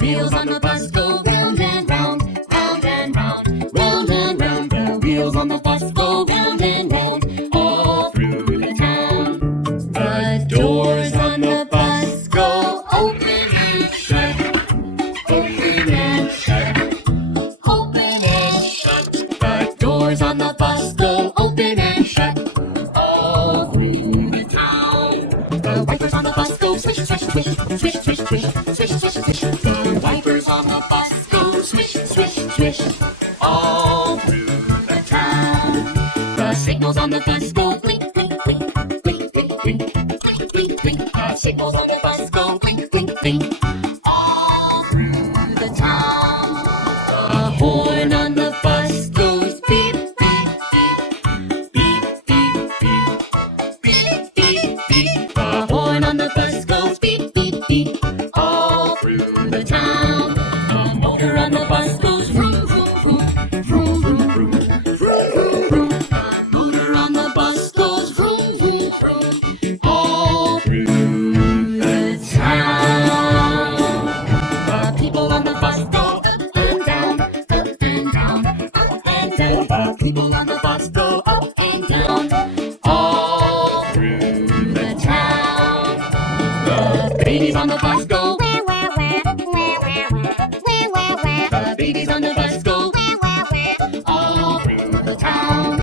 wheels on the bus go round and round, round and round, round and round. The wheels on the bus go round and round, all through the town. The doors on the bus go open and shut, open and shut, open and shut. The doors on the bus go open and shut, all through the town. The wipers on the bus go swish, swish, swish, swish, swish, swish, swish, swish, swish. The wipers on the bus go swish, swish, swish, all through the town. The signals on the bus go blink, blink, blink, blink, blink, blink, blink, blink, blink. The signals on the bus go blink, blink, blink, all through the town. The horn on the bus goes beep, beep, beep, beep, beep, beep, beep, beep, beep. The horn on the bus goes beep, beep, beep, all through the town. The motor on the bus goes vroom, vroom, vroom, vroom, vroom, vroom, vroom, vroom. The motor on the bus goes vroom, vroom, vroom, all through the town. The people on the bus go up and down, up and down, up and down. The people on the bus go up and down, all through the town. The babies on the bus go